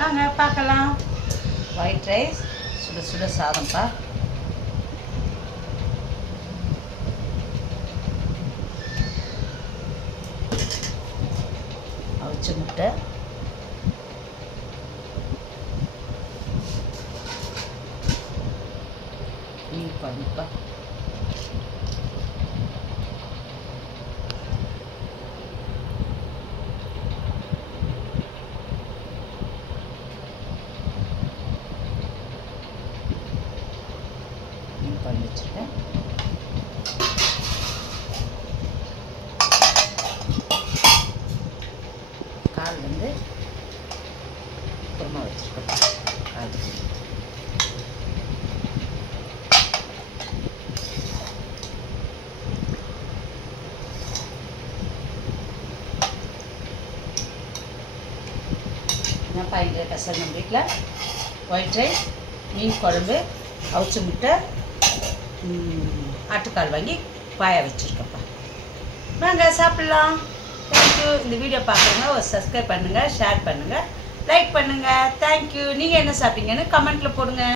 வாங்க பார்க்கலாம். White rice, சுட சுட சாதம்ப்பா. அவிச்ச முட்டை, மீன் குழம்புப்பா. மீன் குழம்பு வச்சுருக்கேன். கால் குருமா வச்சுருக்கேன். கால் என்னப்பா இங்கே கசர் நம்ம வீட்டில் ஒயிட் ரைஸ், மீன் குழம்பு, அவிச்ச முட்டை, ஆட்டுக்கால் வாங்கி பாயா வச்சுருக்கப்பா. வாங்க சாப்பிட்லாம். தேங்க்யூ. இந்த வீடியோ பார்க்குறவங்க ஒரு சப்ஸ்கிரைப் பண்ணுங்கள், ஷேர் பண்ணுங்கள், லைக் பண்ணுங்கள். தேங்க்யூ. நீங்கள் என்ன சாப்பிட்டீங்கன்னு கமெண்ட்டில் போடுங்க.